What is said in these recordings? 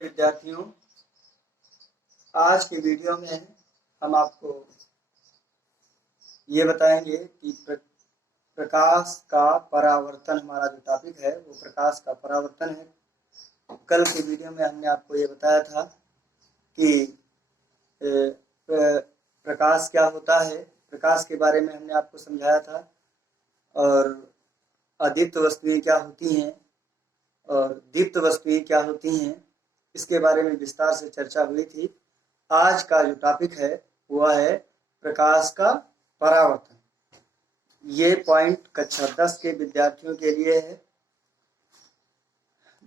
विद्यार्थियों, आज के वीडियो में हम आपको ये बताएंगे कि प्रकाश का परावर्तन, हमारा जो टॉपिक है वो प्रकाश का परावर्तन है। कल के वीडियो में हमने आपको ये बताया था कि प्रकाश क्या होता है, प्रकाश के बारे में हमने आपको समझाया था, और अदीप्त वस्तुएं क्या होती हैं और दीप्त वस्तुएं क्या होती हैं, इसके बारे में विस्तार से चर्चा हुई थी। आज का जो टॉपिक है वह है प्रकाश का परावर्तन। ये पॉइंट कक्षा 10 के विद्यार्थियों के लिए है।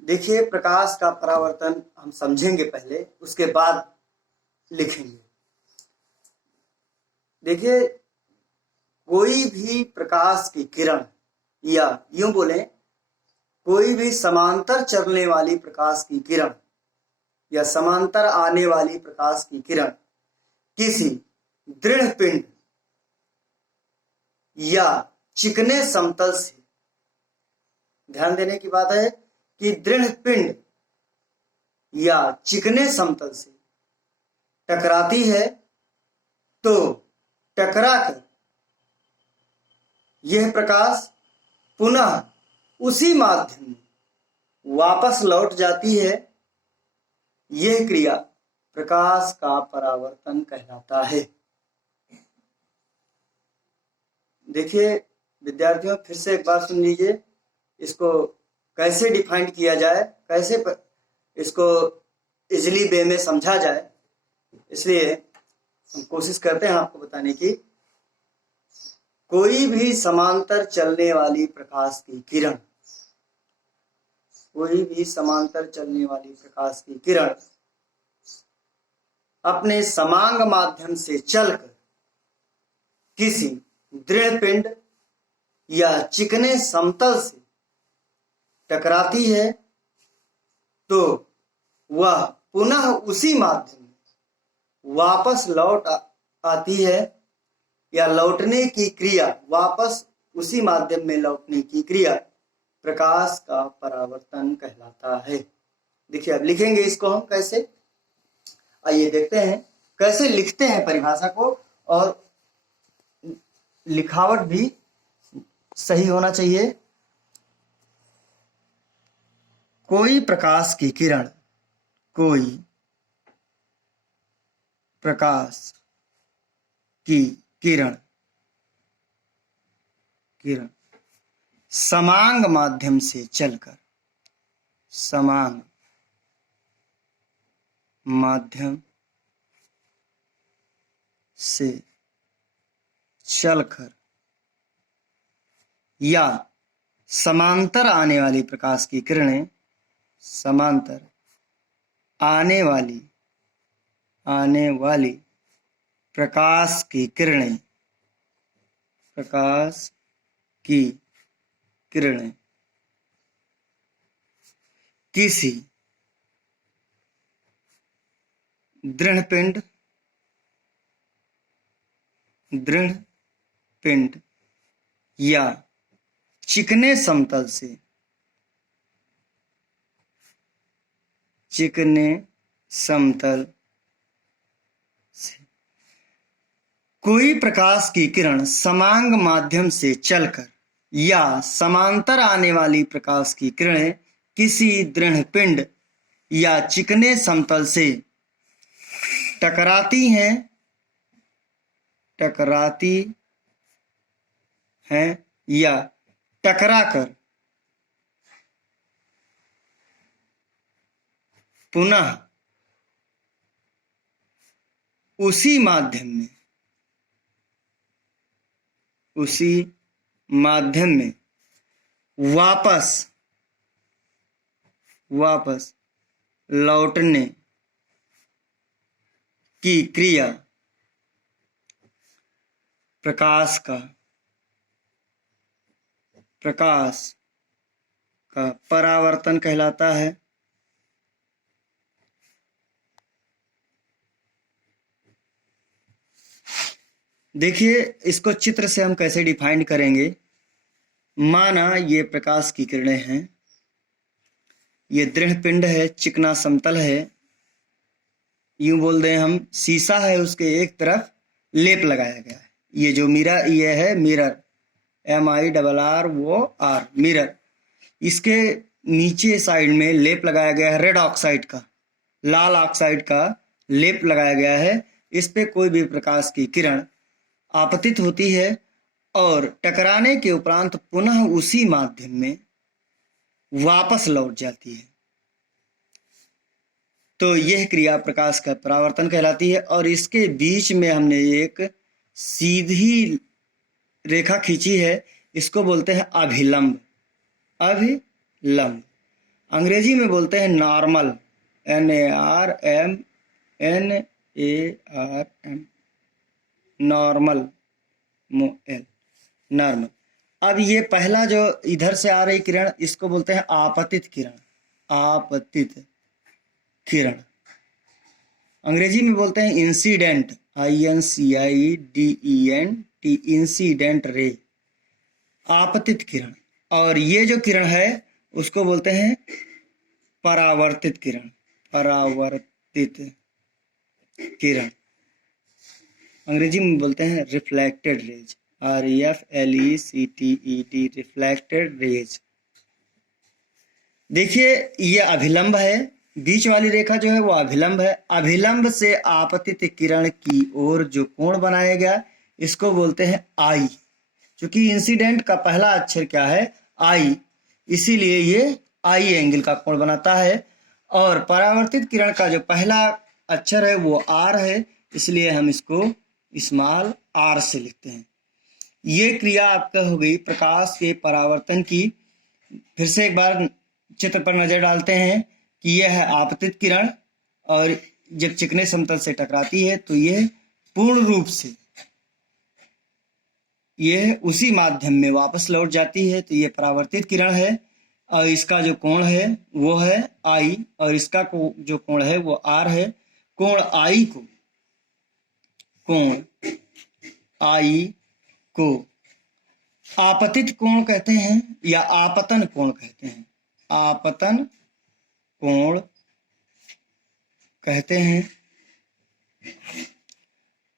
देखिए, प्रकाश का परावर्तन हम समझेंगे पहले, उसके बाद लिखेंगे। देखिए, कोई भी प्रकाश की किरण, या यूं बोलें कोई भी समांतर चलने वाली प्रकाश की किरण या समांतर आने वाली प्रकाश की किरण किसी दृढ़ पिंड या चिकने समतल से, ध्यान देने की बात है कि दृढ़ पिंड या चिकने समतल से टकराती है, तो टकराकर यह प्रकाश पुनः उसी माध्यम में वापस लौट जाती है। यह क्रिया प्रकाश का परावर्तन कहलाता है। देखिए विद्यार्थियों, फिर से एक बार सुन लीजिए, इसको कैसे डिफाइन किया जाए, कैसे इसको इजीली वे में समझा जाए, इसलिए हम कोशिश करते हैं आपको बताने की। कोई भी समांतर चलने वाली प्रकाश की किरण, कोई भी समांतर चलने वाली प्रकाश की किरण अपने समांग माध्यम से चलकर किसी दृढ़ पिंड या चिकने समतल से टकराती है, तो वह पुनः उसी माध्यम में वापस लौट आती है, या लौटने की क्रिया, वापस उसी माध्यम में लौटने की क्रिया प्रकाश का परावर्तन कहलाता है। देखिए, अब लिखेंगे इसको हम कैसे। आइए देखते हैं कैसे लिखते हैं परिभाषा को, और लिखावट भी सही होना चाहिए। कोई प्रकाश की किरण, कोई प्रकाश की किरण समांग माध्यम से चलकर, समांग माध्यम से चलकर या समांतर आने वाली प्रकाश की किरणें, समांतर आने वाली प्रकाश की किरणें, प्रकाश की किरणें किसी दृढ़ पिंड या चिकने समतल से कोई प्रकाश की किरण समांग माध्यम से चलकर या समांतर आने वाली प्रकाश की किरणें किसी दृढ़ पिंड या चिकने समतल से टकराती हैं या टकराकर पुनः उसी माध्यम में वापस लौटने की क्रिया प्रकाश का परावर्तन कहलाता है। देखिए, इसको चित्र से हम कैसे डिफाइन करेंगे। माना ये प्रकाश की किरणें हैं, ये दृढ़ पिंड है, चिकना समतल है, यूं बोल दें हम शीशा है, उसके एक तरफ लेप लगाया गया है। ये जो ये है मिरर, MIRR, मिरर। इसके नीचे साइड में लेप लगाया गया है रेड ऑक्साइड का, लाल ऑक्साइड का लेप लगाया गया है। इस पे कोई भी प्रकाश की किरण आपतित होती है और टकराने के उपरांत पुनः उसी माध्यम में वापस लौट जाती है। तो यह क्रिया प्रकाश का परावर्तन कहलाती है। और इसके बीच में हमने एक सीधी रेखा खींची है, इसको बोलते हैं अभिलंब। अभिलंब अंग्रेजी में बोलते हैं नॉर्मल, NARM, नॉर्मल, नॉर्मल। अब ये पहला जो इधर से आ रही किरण, इसको बोलते हैं आपतित किरण। आपतित किरण अंग्रेजी में बोलते हैं इंसिडेंट, INCIDENT, इंसिडेंट रे, आपतित किरण। और ये जो किरण है उसको बोलते हैं परावर्तित किरण। परावर्तित किरण अंग्रेजी में बोलते हैं reflected raise, REFLECTED, reflected raise. देखिए ये अभिलंब है, बीच वाली रेखा जो है वो अभिलंब है। अभिलंब से आपतित किरण की ओर जो कोण बनाया गया इसको बोलते हैं आई। क्योंकि इंसिडेंट का पहला अक्षर क्या है, आई, इसीलिए ये आई एंगल का कोण बनाता है। और परावर्तित किरण का जो पहला अक्षर है वो आर है, इसलिए हम इसको स्मॉल आर से लिखते हैं। ये क्रिया आपका हो गई प्रकाश के परावर्तन की। फिर से एक बार चित्र पर नजर डालते हैं कि यह है आपतित किरण, और जब चिकने समतल से टकराती है तो यह पूर्ण रूप से यह उसी माध्यम में वापस लौट जाती है। तो यह परावर्तित किरण है और इसका जो कोण है वो है आई, और इसका जो कोण है वो आर है। कोण आई को आपतित कोण कहते हैं या आपतन कोण कहते हैं। आपतन कोण कहते हैं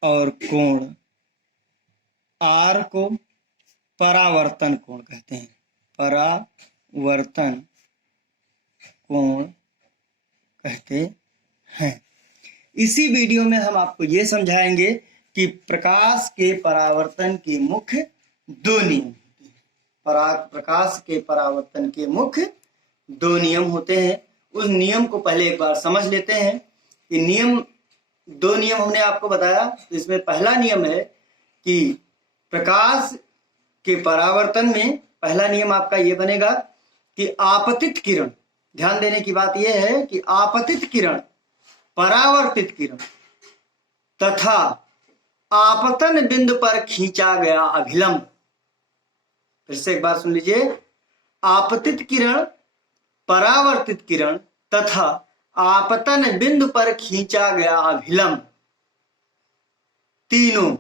और कोण आर को परावर्तन कोण कहते हैं। परावर्तन कोण कहते हैं। इसी वीडियो में हम आपको ये समझाएंगे कि प्रकाश के परावर्तन के मुख्य दो नियम होते हैं। प्रकाश के परावर्तन के मुख्य दो नियम होते हैं। उस नियम को पहले एक बार समझ लेते हैं कि दो नियम हमने आपको बताया। इसमें पहला नियम है कि प्रकाश के परावर्तन में पहला नियम आपका ये बनेगा कि आपतित किरण, ध्यान देने की बात यह है कि आपतित किरण, परावर्तित किरण तथा आपतन बिंदु पर खींचा गया अभिलंब। फिर से एक बार सुन लीजिए, आपतित किरण, परावर्तित किरण तथा आपतन बिंदु पर खींचा गया अभिलंब, तीनों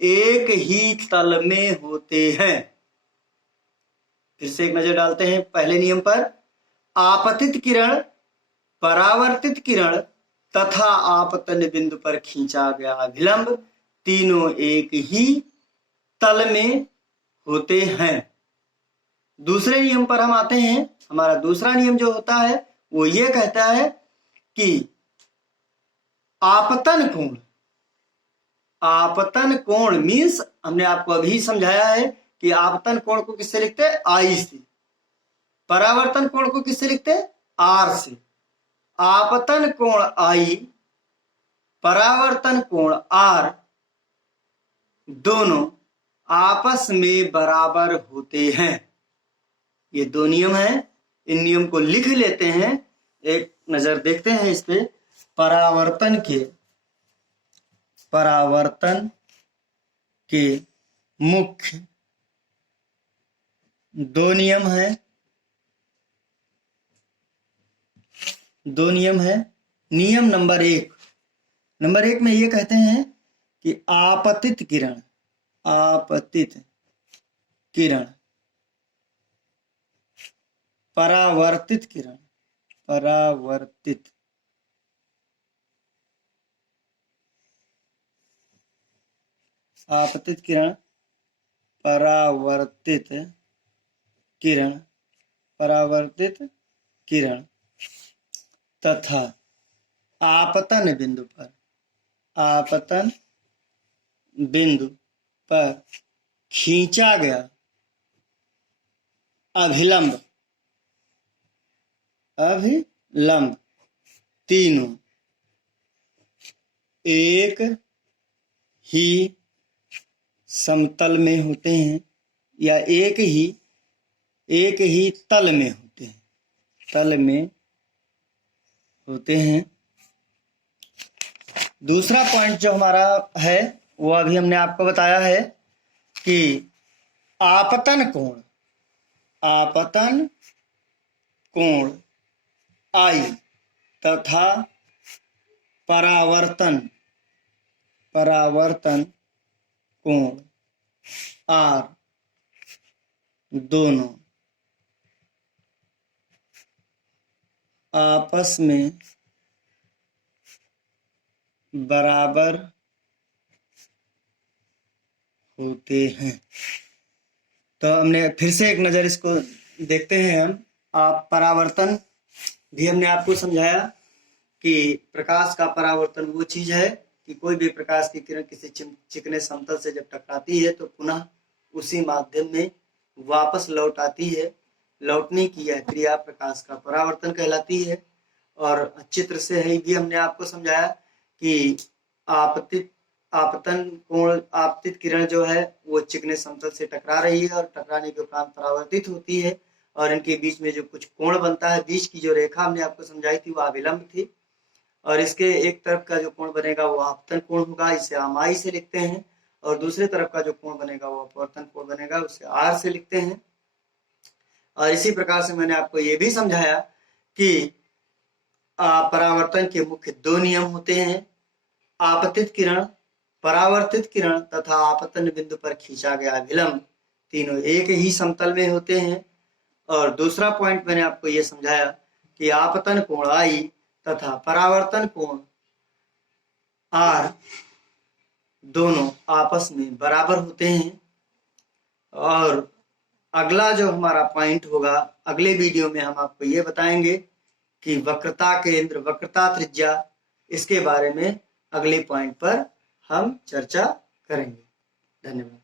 एक ही तल में होते हैं। फिर से एक नजर डालते हैं पहले नियम पर। आपतित किरण, परावर्तित किरण तथा आपतन बिंदु पर खींचा गया अभिलंब, तीनों एक ही तल में होते हैं। दूसरे नियम पर हम आते हैं। हमारा दूसरा नियम जो होता है वो ये कहता है कि आपतन कोण मीन्स, हमने आपको अभी समझाया है कि आपतन कोण को किससे लिखते हैं, आई से। परावर्तन कोण को किससे लिखते हैं, आर से। आपतन कोण आई, परावर्तन कोण आर, दोनों आपस में बराबर होते हैं। ये दो नियम हैं, इन नियम को लिख लेते हैं। एक नजर देखते हैं इस पे। परावर्तन के मुख्य दो नियम हैं। नियम नंबर एक में ये कहते हैं कि आपतित किरण, परावर्तित किरण परावर्तित आपतित किरण, परावर्तित किरण, परावर्तित किरण तथा आपतन बिंदु पर, आपतन बिंदु पर खींचा गया अभिलंब, अभिलंब तीनों एक ही समतल में होते हैं या एक ही तल में होते हैं, तल में होते हैं। दूसरा पॉइंट जो हमारा है वो अभी हमने आपको बताया है कि आपतन कोण, आपतन कोण I तथा परावर्तन, परावर्तन कोण R दोनों आपस में बराबर होते हैं। तो हमने फिर से एक नज़र इसको देखते हैं हम। आप परावर्तन भी हमने आपको समझाया कि प्रकाश का परावर्तन वो चीज है कि कोई भी प्रकाश की किरण किसी चिकने समतल से जब टकराती है तो पुनः उसी माध्यम में वापस लौट आती है। लौटने की यह क्रिया प्रकाश का परावर्तन कहलाती है। और चित्र से ही भी हमने आपको समझाया कि आपतन कोण, आपतित किरण जो है वो चिकने समतल से टकरा रही है और टकराने के उपरांत परावर्तित होती है और इनके बीच में जो कुछ कोण बनता है, बीच की जो रेखा हमने आपको समझाई थी वो अभिलंब थी और इसके एक तरफ का जो कोण बनेगा वो आपतन कोण होगा, इसे हम I से लिखते हैं, और दूसरे तरफ का जो कोण बनेगा वो अपवर्तन कोण बनेगा, उसे R से लिखते हैं। और इसी प्रकार से मैंने आपको ये भी समझाया कि परावर्तन के मुख्य दो नियम होते हैं, आपतित किरण, परावर्तित किरण तथा आपतन बिंदु पर खींचा गया अभिलंब तीनों एक ही समतल में होते हैं। और दूसरा पॉइंट मैंने आपको ये समझाया कि आपतन कोण I तथा परावर्तन कोण R दोनों आपस में बराबर होते हैं। और अगला जो हमारा पॉइंट होगा, अगले वीडियो में हम आपको ये बताएंगे कि वक्रता केंद्र, वक्रता त्रिज्या, इसके बारे में अगले पॉइंट पर हम चर्चा करेंगे। धन्यवाद।